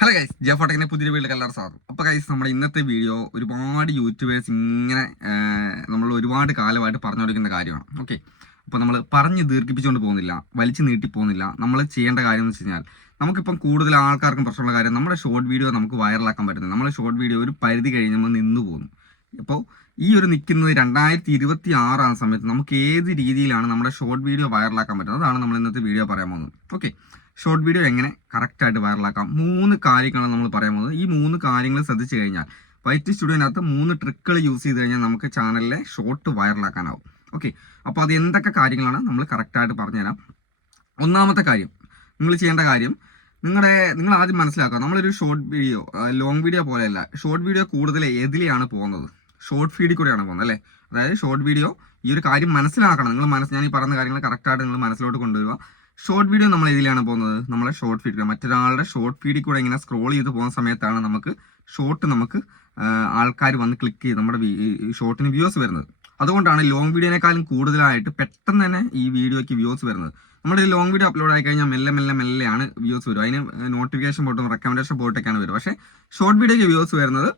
Hello guys, ജെഫോട്ടെക്കിന്റെ പുതിയ വീട്ടിൽ എല്ലാവരും സ്വാഗതം. അപ്പോൾ ഗൈസ്, നമ്മുടെ ഇന്നത്തെ വീഡിയോ ഒരുപാട് യൂട്യൂബേഴ്സ് ഇങ്ങനെ നമ്മൾ ഒരുപാട് കാലമായിട്ട് പറഞ്ഞുകൊടുക്കുന്ന കാര്യമാണ്. ഓക്കെ, അപ്പോൾ നമ്മൾ പറഞ്ഞ് ദീർഘിപ്പിച്ചുകൊണ്ട് പോകുന്നില്ല, വലിച്ചു നീട്ടി പോകുന്നില്ല. നമ്മൾ ചെയ്യേണ്ട കാര്യം എന്ന് വെച്ച് കഴിഞ്ഞാൽ, നമുക്കിപ്പം കൂടുതൽ ആൾക്കാർക്കും പ്രശ്നമുള്ള കാര്യം, നമ്മുടെ ഷോർട്ട് വീഡിയോ നമുക്ക് വൈറലാക്കാൻ പറ്റുന്നത്. നമ്മുടെ ഷോർട്ട് വീഡിയോ ഒരു പരിധി കഴിയുമ്പോൾ നിന്ന് പോകുന്നു. അപ്പോൾ ഈ ഒരു നിൽക്കുന്നത് 2026 ആ സമയത്ത് നമുക്ക് ഏത് രീതിയിലാണ് നമ്മുടെ ഷോർട്ട് വീഡിയോ വൈറലാക്കാൻ പറ്റുന്നത്, അതാണ് നമ്മൾ ഇന്നത്തെ വീഡിയോ പറയാൻ പോകുന്നത്. ഓക്കെ, ഷോർട്ട് വീഡിയോ എങ്ങനെ കറക്റ്റായിട്ട് വൈറലാക്കാം, 3 കാര്യങ്ങളാണ് നമ്മൾ പറയാൻ പോകുന്നത്. ഈ 3 കാര്യങ്ങൾ ശ്രദ്ധിച്ചു കഴിഞ്ഞാൽ വൈറ്റ് സ്റ്റുഡിയോനകത്ത് 3 ട്രിക്കുകൾ യൂസ് ചെയ്ത് കഴിഞ്ഞാൽ നമുക്ക് ചാനലിലെ ഷോർട്ട് വൈറലാക്കാനാവും. ഓക്കെ, അപ്പോൾ അത് എന്തൊക്കെ കാര്യങ്ങളാണ് നമ്മൾ കറക്റ്റായിട്ട് പറഞ്ഞുതരാം. ഒന്നാമത്തെ കാര്യം, നിങ്ങൾ ചെയ്യേണ്ട കാര്യം, നിങ്ങൾ ആദ്യം മനസ്സിലാക്കുക, നമ്മളൊരു ഷോർട്ട് വീഡിയോ ലോങ് വീഡിയോ പോലെയല്ല. ഷോർട്ട് വീഡിയോ കൂടുതൽ എതിലെയാണ് പോകുന്നത്? ഷോർട്ട് ഫീഡിൽ കൂടെയാണ് പോകുന്നത്, അല്ലേ? അതായത് ഷോർട്ട് വീഡിയോ ഈ ഒരു കാര്യം മനസ്സിലാക്കണം. ഞാൻ ഈ പറയുന്ന കാര്യങ്ങൾ കറക്റ്റായിട്ട് നിങ്ങൾ മനസ്സിലോട്ട് കൊണ്ടുവരിക. ഷോർട്ട് വീഡിയോ നമ്മൾ ഇതിലാണ് പോകുന്നത്, നമ്മളെ ഷോർട്ട് ഫീഡ്, മറ്റൊരാളുടെ ഷോർട്ട് ഫീഡിൽ കൂടെ ഇങ്ങനെ സ്ക്രോൾ ചെയ്ത് പോകുന്ന സമയത്താണ് നമുക്ക് ആൾക്കാർ വന്ന് ക്ലിക്ക് ചെയ്ത് നമ്മുടെ ഷോർട്ടിന് വ്യൂസ് വരുന്നത്. അതുകൊണ്ടാണ് ലോങ് വീഡിയോനേക്കാളും കൂടുതലായിട്ട് പെട്ടെന്ന് തന്നെ ഈ വീഡിയോയ്ക്ക് വ്യൂസ് വരുന്നത്. നമ്മുടെ ഈ ലോങ് വീഡിയോ അപ്ലോഡ് ആയി കഴിഞ്ഞാൽ മെല്ലെയാണ് വ്യൂസ് വരും. അതിന് നോട്ടിഫിക്കേഷൻ ബോട്ടും റെക്കമെൻഡേഷൻ ബോട്ടൊക്കെയാണ് വരും. പക്ഷേ ഷോർട്ട് വീഡിയോയ്ക്ക് വ്യൂസ് വരുന്നത്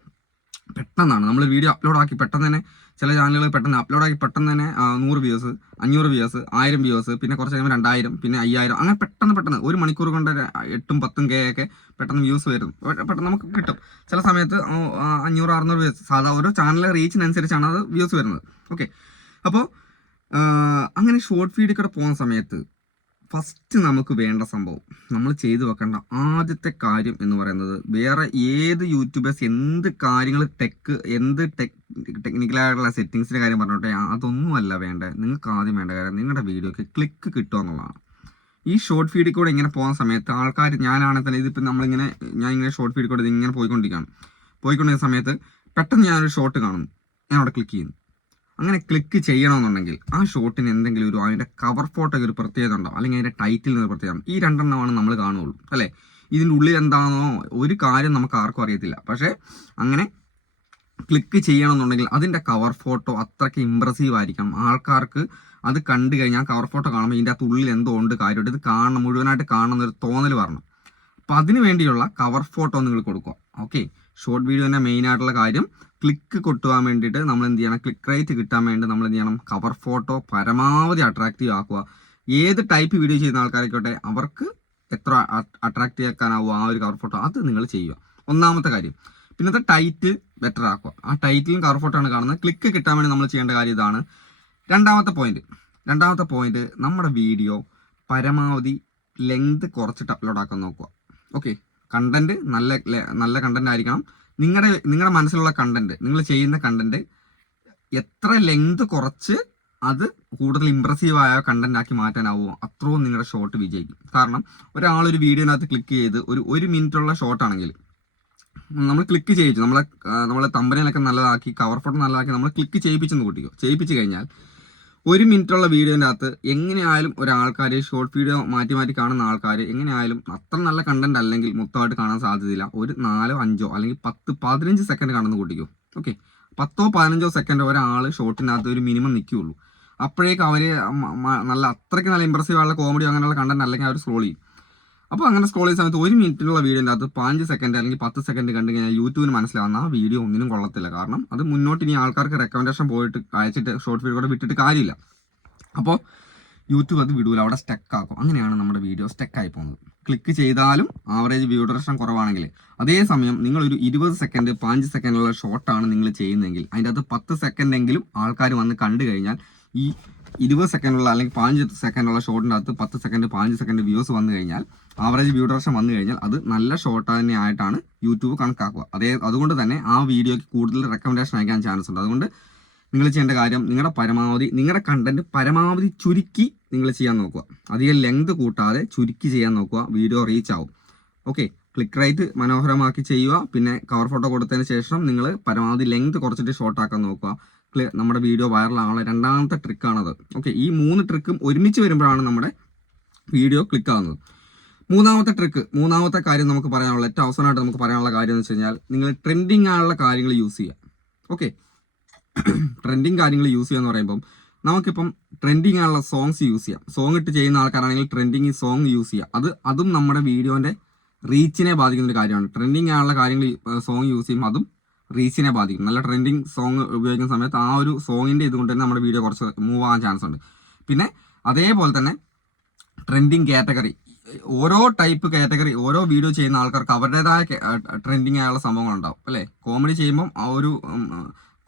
പെട്ടെന്നാണ്. നമ്മൾ വീഡിയോ അപ്ലോഡ് ആക്കി പെട്ടെന്ന് തന്നെ, ചില ചാനലുകൾ പെട്ടെന്ന് അപ്ലോഡ് ആക്കി പെട്ടെന്ന് തന്നെ 100 വ്യൂസ്, 500 വ്യൂസ്, 1000 വ്യൂസ്, പിന്നെ കുറച്ച് കഴിയുമ്പോൾ 2000, പിന്നെ 5000, അങ്ങനെ പെട്ടെന്ന് 1 മണിക്കൂർ കൊണ്ട് 8ഉം 10ഉം K ഒക്കെ പെട്ടെന്ന് വ്യൂസ് വരും, പെട്ടെന്ന് നമുക്ക് കിട്ടും. ചില സമയത്ത് 500, 600 വ്യൂസ്, സാധാ ഓരോ ചാനലിലെ റീച്ചിനനുസരിച്ചാണ് അത് വ്യൂസ് വരുന്നത്. ഓക്കെ, അപ്പോൾ അങ്ങനെ ഷോർട്ട് ഫീഡിൽ കൂടെ പോകുന്ന സമയത്ത് ഫസ്റ്റ് നമുക്ക് വേണ്ട സംഭവം, നമ്മൾ ചെയ്തു വെക്കേണ്ട ആദ്യത്തെ കാര്യം എന്ന് പറയുന്നത്, വേറെ ഏത് യൂട്യൂബേഴ്സ് എന്ത് കാര്യങ്ങൾ ടെക്നിക്കലായിട്ടുള്ള സെറ്റിങ്സിൻ്റെ കാര്യം പറഞ്ഞോട്ടെ, അതൊന്നുമല്ല വേണ്ടത്. നിങ്ങൾക്ക് ആദ്യം വേണ്ട കാര്യം നിങ്ങളുടെ വീഡിയോക്ക് ക്ലിക്ക് കിട്ടുക എന്നുള്ളതാണ്. ഈ ഷോർട്ട് ഫീഡിൽ കൂടെ ഇങ്ങനെ പോകുന്ന സമയത്ത് ആൾക്കാർ, ഞാനാണെങ്കിൽ തന്നെ ഇതിപ്പോൾ ഞാൻ ഇങ്ങനെ ഷോർട്ട് ഫീഡിൽ കൂടെ ഇതിങ്ങനെ പോയിക്കൊണ്ടിരിക്കുന്ന സമയത്ത് പെട്ടെന്ന് ഞാനൊരു ഷോർട്ട് കാണുന്നു, ഞാൻ അവിടെ ക്ലിക്ക് ചെയ്യുന്നു. അങ്ങനെ ക്ലിക്ക് ചെയ്യണമെന്നുണ്ടെങ്കിൽ ആ ഷോട്ടിന് എന്തെങ്കിലും അതിൻ്റെ കവർ ഫോട്ടോയ്ക്ക് ഒരു പ്രത്യേകത ഉണ്ടാവും, അല്ലെങ്കിൽ അതിൻ്റെ ടൈറ്റിലിന് ഒരു പ്രത്യേകത. ഈ 2 എണ്ണമാണ് നമ്മൾ കാണുകയുള്ളൂ, അല്ലേ? ഇതിൻ്റെ ഉള്ളിൽ എന്താണോ ഒരു കാര്യം നമുക്ക് ആർക്കും അറിയത്തില്ല. പക്ഷേ അങ്ങനെ ക്ലിക്ക് ചെയ്യണമെന്നുണ്ടെങ്കിൽ അതിൻ്റെ കവർ ഫോട്ടോ അത്രയ്ക്ക് ഇമ്പ്രസീവ് ആയിരിക്കണം. ആൾക്കാർക്ക് അത് കണ്ടു കഴിഞ്ഞാൽ, കവർ ഫോട്ടോ കാണുമ്പോൾ ഇതിൻ്റെ അകത്ത് ഉള്ളിൽ എന്തോ ഉണ്ട്, കാര്യമായിട്ട് ഇത് മുഴുവനായിട്ട് കാണുന്നൊരു തോന്നൽ വരണം. അപ്പം അതിന് വേണ്ടിയുള്ള കവർ ഫോട്ടോ നിങ്ങൾ കൊടുക്കുക. ഓക്കെ, ഷോർട്ട് വീഡിയോൻ്റെ മെയിൻ ആയിട്ടുള്ള കാര്യം, ക്ലിക്ക് കൊട്ടുവാൻ വേണ്ടിയിട്ട് നമ്മൾ എന്ത് ചെയ്യണം, ക്ലിക്ക് റേറ്റ് കിട്ടാൻ വേണ്ടി നമ്മൾ എന്ത് ചെയ്യണം, കവർ ഫോട്ടോ പരമാവധി അട്രാക്റ്റീവ് ആക്കുക. ഏത് ടൈപ്പ് വീഡിയോ ചെയ്യുന്ന ആൾക്കാരൊക്കെ അവർക്ക് എത്ര അട്രാക്റ്റീവ് ആക്കാനാവുക ആ ഒരു കവർ ഫോട്ടോ, അത് നിങ്ങൾ ചെയ്യുക. ഒന്നാമത്തെ കാര്യം. പിന്നത്തെ ടൈറ്റിൽ ബെറ്റർ ആക്കുക. ആ ടൈറ്റിലും കവർ ഫോട്ടോ ആണ് കാണുന്നത്. ക്ലിക്ക് കിട്ടാൻ വേണ്ടി നമ്മൾ ചെയ്യേണ്ട കാര്യം ഇതാണ്. രണ്ടാമത്തെ പോയിന്റ്, നമ്മുടെ വീഡിയോ പരമാവധി ലെങ്ത് കുറച്ചിട്ട് അപ്ലോഡ് ആക്കാൻ നോക്കുക. ഓക്കെ, കണ്ടന്റ് നല്ല കണ്ടന്റ് ആയിരിക്കണം. നിങ്ങളുടെ മനസ്സിലുള്ള കണ്ടന്റ്, നിങ്ങൾ ചെയ്യുന്ന കണ്ടന്റ് എത്ര ലെങ്ത് കുറച്ച് അത് കൂടുതൽ ഇമ്പ്രസീവായ കണ്ടന്റ് ആക്കി മാറ്റാനാവുമോ അത്രയും നിങ്ങളുടെ ഷോർട്ട് വിജയിക്കും. കാരണം ഒരാളൊരു വീഡിയോനകത്ത് ക്ലിക്ക് ചെയ്ത് ഒരു മിനിറ്റുള്ള ഷോർട്ടാണെങ്കിൽ നമ്മൾ ക്ലിക്ക് ചെയ്യിച്ചു, നമ്മളെ തമ്പനയിലൊക്കെ നല്ലതാക്കി, കവർ ഫോട്ടോ നല്ലതാക്കി നമ്മൾ ക്ലിക്ക് ചെയ്യിപ്പിച്ച് കഴിഞ്ഞാൽ 1 മിനിറ്റുള്ള വീഡിയോൻ്റെ അകത്ത് എങ്ങനെയായാലും ഒരാൾക്കാർ ഷോർട്ട് വീഡിയോ മാറ്റി കാണുന്ന ആൾക്കാർ എങ്ങനെയായാലും അത്ര നല്ല കണ്ടന്റ് അല്ലെങ്കിൽ മൊത്തമായിട്ട് കാണാൻ സാധ്യതയില്ല. ഒരു 4, 5 അല്ലെങ്കിൽ 10, 15 സെക്കൻഡ് കാണുന്ന കൂട്ടിക്കോ. ഓക്കെ, 10, 15 സെക്കൻഡ് ഒരാൾ ഷോർട്ടിനകത്ത് ഒരു മിനിമം നിൽക്കുകയുള്ളൂ. അപ്പോഴേക്കും അവർ അത്രയ്ക്ക് നല്ല ഇമ്പ്രസീവ് ആയുള്ള കോമഡി അങ്ങനെയുള്ള കണ്ടന്റ് അല്ലെങ്കിൽ അവർ സ്ക്രോൾ ചെയ്യും. അപ്പോൾ അങ്ങനെ സ്ക്രോൾ ചെയ്യുന്ന സമയത്ത് 1 മിനിറ്റിലുള്ള വീഡിയോൻ്റെ അകത്ത് 15 സെക്കൻഡ് അല്ലെങ്കിൽ 10 സെക്കൻഡ് കണ്ടു കഴിഞ്ഞാൽ യൂട്യൂബിന് മനസ്സിലാവുന്ന ആ വീഡിയോ ഒന്നിനും കൊള്ളത്തില്ല. കാരണം അത് മുന്നോട്ട് ഇനി ആൾക്കാർക്ക് റെക്കമെൻഡേഷൻ പോയിട്ട് അയച്ചിട്ട് ഷോർട്ട് വീഡിയോ കൂടെ വിട്ടിട്ട് കാര്യമില്ല. അപ്പോൾ യൂട്യൂബ് അത് വിടൂല, അവിടെ സ്റ്റക്കാക്കും. അങ്ങനെയാണ് നമ്മുടെ വീഡിയോ സ്റ്റക്കായി പോകുന്നത്. ക്ലിക്ക് ചെയ്താലും ആവറേജ് വ്യൂ ഡ്യൂറേഷൻ കുറവാണെങ്കിൽ, അതേസമയം നിങ്ങളൊരു 20 സെക്കൻഡ് 15 സെക്കൻഡുള്ള ഷോർട്ടാണ് നിങ്ങൾ ചെയ്യുന്നതെങ്കിൽ അതിൻ്റെ അകത്ത് 10 സെക്കൻഡെങ്കിലും ആൾക്കാർ വന്ന് കണ്ടു കഴിഞ്ഞാൽ ഈ 20 സെക്കൻഡുള്ള അല്ലെങ്കിൽ 15 സെക്കൻഡുള്ള ഷോർട്ടിൻ്റെ അകത്ത് 10 സെക്കൻഡ് 15 സെക്കൻഡ് വ്യൂസ് വന്നു കഴിഞ്ഞാൽ, ആവറേജ് വ്യൂ ഡ്യൂറേഷൻ വന്നു കഴിഞ്ഞാൽ അത് നല്ല ഷോർട്ട് തന്നെ ആയിട്ടാണ് യൂട്യൂബ് കണക്കാക്കുക. അതുകൊണ്ട് തന്നെ ആ വീഡിയോയ്ക്ക് കൂടുതൽ റെക്കമെൻഡേഷൻ അയക്കാൻ ചാൻസ് ഉണ്ട്. അതുകൊണ്ട് നിങ്ങൾ ചെയ്യേണ്ട കാര്യം, നിങ്ങളുടെ കണ്ടന്റ് പരമാവധി ചുരുക്കി നിങ്ങൾ ചെയ്യാൻ നോക്കുക. അധികം ലെങ്ത് കൂട്ടാതെ ചുരുക്കി ചെയ്യാൻ നോക്കുക. വീഡിയോ റീച്ച് ആവും. ഓക്കെ, ക്ലിക്ക് റേറ്റ് മനോഹരമാക്കി ചെയ്യുക. പിന്നെ കവർ ഫോട്ടോ കൊടുത്തതിന് ശേഷം നിങ്ങൾ പരമാവധി ലെങ്ത് കുറച്ചിട്ട് ഷോർട്ട് ആക്കാൻ നോക്കുക. നമ്മുടെ വീഡിയോ വൈറലാകാനുള്ള രണ്ടാമത്തെ ട്രിക്കാണത്. ഓക്കെ, ഈ 3 ട്രിക്കും ഒരുമിച്ച് വരുമ്പോഴാണ് നമ്മുടെ വീഡിയോ ക്ലിക്ക് ആകുന്നത്. മൂന്നാമത്തെ കാര്യം നമുക്ക് പറയാനുള്ള, ഏറ്റവും അവസാനമായിട്ട് നമുക്ക് പറയാനുള്ള കാര്യം എന്ന് വെച്ച് കഴിഞ്ഞാൽ, നിങ്ങൾ ട്രെൻഡിങ് ആയുള്ള കാര്യങ്ങൾ യൂസ് ചെയ്യുക. ഓക്കെ, ട്രെൻഡിങ് കാര്യങ്ങൾ യൂസ് ചെയ്യുക എന്ന് പറയുമ്പം, നമുക്കിപ്പം ട്രെൻഡിങ് ആയുള്ള സോങ്സ് യൂസ് ചെയ്യാം. സോങ് ഇട്ട് ചെയ്യുന്ന ആൾക്കാരാണെങ്കിൽ ട്രെൻഡിങ് സോങ് യൂസ് ചെയ്യുക. അതും നമ്മുടെ വീഡിയോൻ്റെ റീച്ചിനെ ബാധിക്കുന്ന ഒരു കാര്യമാണ്. ട്രെൻഡിങ് ആയുള്ള കാര്യങ്ങൾ സോങ് യൂസ് ചെയ്യുമ്പോൾ അതും റീച്ചിനെ ബാധിക്കും. നല്ല ട്രെൻഡിങ് സോങ് ഉപയോഗിക്കുന്ന സമയത്ത് ആ ഒരു സോങ്ങിൻ്റെ ഇതുകൊണ്ട് തന്നെ നമ്മുടെ വീഡിയോ കുറച്ച് മൂവ് ആകാൻ ചാൻസ് ഉണ്ട്. പിന്നെ അതേപോലെ തന്നെ ട്രെൻഡിങ് കാറ്റഗറി, ഓരോ ടൈപ്പ് കാറ്റഗറി, ഓരോ വീഡിയോ ചെയ്യുന്ന ആൾക്കാർക്ക് അവരുടേതായ ട്രെൻഡിങ് ആയുള്ള സംഭവങ്ങളുണ്ടാവും അല്ലേ. കോമഡി ചെയ്യുമ്പം ആ ഒരു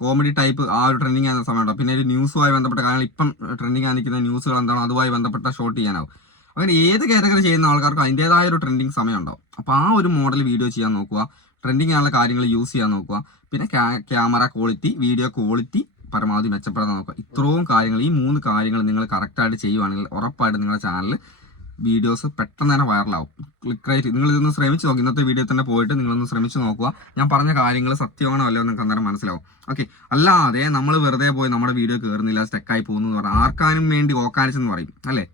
കോമഡി ടൈപ്പ് ആ ഒരു ട്രെൻഡിങ് ആകുന്ന സമയം ഉണ്ടാവും. പിന്നെ ഒരു ന്യൂസുമായി ബന്ധപ്പെട്ട കാര്യങ്ങൾ, ഇപ്പം ട്രെൻഡിങ് ആയി നിൽക്കുന്ന ന്യൂസുകൾ എന്താണോ അതുമായി ബന്ധപ്പെട്ട ഷോട്ട് ചെയ്യാനാവും. അങ്ങനെ ഏത് കാറ്റഗറി ചെയ്യുന്ന ആൾക്കാർക്ക് അതിൻ്റെതായ ഒരു ട്രെൻഡിങ് സമയം ഉണ്ടാവും. അപ്പോൾ ആ ഒരു മോഡൽ വീഡിയോ ചെയ്യാൻ നോക്കുക, ട്രെൻഡിങ് ആയുള്ള കാര്യങ്ങൾ യൂസ് ചെയ്യാൻ നോക്കുക. പിന്നെ ക്യാമറ ക്വാളിറ്റി, വീഡിയോ ക്വാളിറ്റി പരമാവധി മെച്ചപ്പെടാൻ നോക്കുക. ഇത്രയും കാര്യങ്ങൾ, ഈ 3 കാര്യങ്ങൾ നിങ്ങൾ കറക്റ്റായിട്ട് ചെയ്യുവാണെങ്കിൽ ഉറപ്പായിട്ട് നിങ്ങളുടെ ചാനൽ വീഡിയോസ് പെട്ടെന്ന് തന്നെ വൈറലാവും. ക്ലിക്ക് റേറ്റ്, നിങ്ങൾ ഇതൊന്ന് ശ്രമിച്ച് നോക്കുക. ഇന്നത്തെ വീഡിയോ തന്നെ പോയിട്ട് നിങ്ങളൊന്ന് ശ്രമിച്ച് നോക്കുക. ഞാൻ പറഞ്ഞ കാര്യങ്ങൾ സത്യമാണോ അല്ലയോ നിങ്ങൾക്ക് അന്നേരം മനസ്സിലാവും. ഓക്കെ, അല്ലാതെ നമ്മൾ വെറുതെ പോയി നമ്മുടെ വീഡിയോ കയറുന്നില്ല, സ്റ്റക്കായി പോകുന്നു എന്ന് പറഞ്ഞാൽ ആർക്കാനും വേണ്ടി ഓക്കാനിച്ചെന്ന് പറയും അല്ലേ.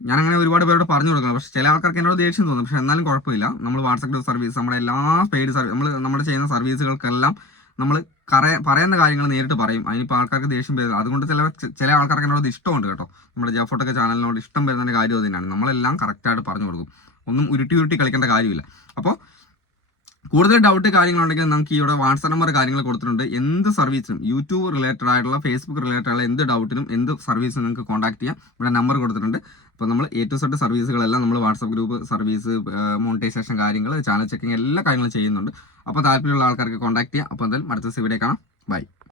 ഞാനങ്ങനെ ഒരുപാട് പേരോട് പറഞ്ഞു കൊടുക്കണം. പക്ഷേ ചില ആൾക്കാർക്ക് എന്നോട് ദേഷ്യം തോന്നും. പക്ഷെ എന്നാലും കുഴപ്പമില്ല. നമ്മൾ വാട്സപ്പ് സർവീസ്, നമ്മുടെ എല്ലാ പെയ്ഡ് സർവീസ്, നമ്മൾ ചെയ്യുന്ന സർവീസുകൾക്കെല്ലാം നമ്മൾ പറയുന്ന കാര്യങ്ങൾ നേരിട്ട് പറയും. അതിനിപ്പോൾ ആൾക്കാർക്ക് ദേഷ്യം വരുന്നത് അതുകൊണ്ട് ചില ആൾക്കാർക്ക് എന്നോട് ഇഷ്ടമുണ്ട് കേട്ടോ. നമ്മുടെ ജോഫോട്ടൊക്കെ ചാനലിനോട് ഇഷ്ടം വരുന്നതിൻ്റെ കാര്യം തന്നെയാണ്. നമ്മളെല്ലാം കറക്റ്റായിട്ട് പറഞ്ഞു കൊടുക്കും. ഒന്നും ഉരുട്ടി കളിക്കേണ്ട കാര്യമില്ല. അപ്പോൾ കൂടുതൽ ഡൗട്ട് കാര്യങ്ങളുണ്ടെങ്കിൽ നമുക്ക് ഇവിടെ വാട്സാപ്പ് നമ്പർ കാര്യങ്ങൾ കൊടുത്തിട്ടുണ്ട്. എന്ത് സർവീസിനും, യൂട്യൂബ് റിലേറ്റഡ് ആയിട്ടുള്ള, ഫേസ്ബുക്ക് റിലേറ്റഡ് ആയിട്ടുള്ള എന്ത് ഡൗട്ടിനും എന്ത് സർവീസിനും നിങ്ങൾക്ക് കോൺടാക്ട് ചെയ്യാം. ഇവിടെ നമ്പർ കൊടുത്തിട്ടുണ്ട്. അപ്പോൾ നമ്മൾ A to Z സർവീസുകളെല്ലാം നമ്മൾ വാട്സാപ്പ് ഗ്രൂപ്പ് സർവീസ്, മോണിറ്റൈസേഷൻ കാര്യങ്ങൾ, ചാനൽ ചെക്കിങ് എല്ലാ കാര്യങ്ങളും ചെയ്യുന്നുണ്ട്. അപ്പോൾ താല്പര്യമുള്ള ആൾക്കാർക്ക് കോൺടാക്ട് ചെയ്യാം. അപ്പോൾ എന്തായാലും അടുത്ത ദിവസം ഇവിടെ കാണാം. ബൈ.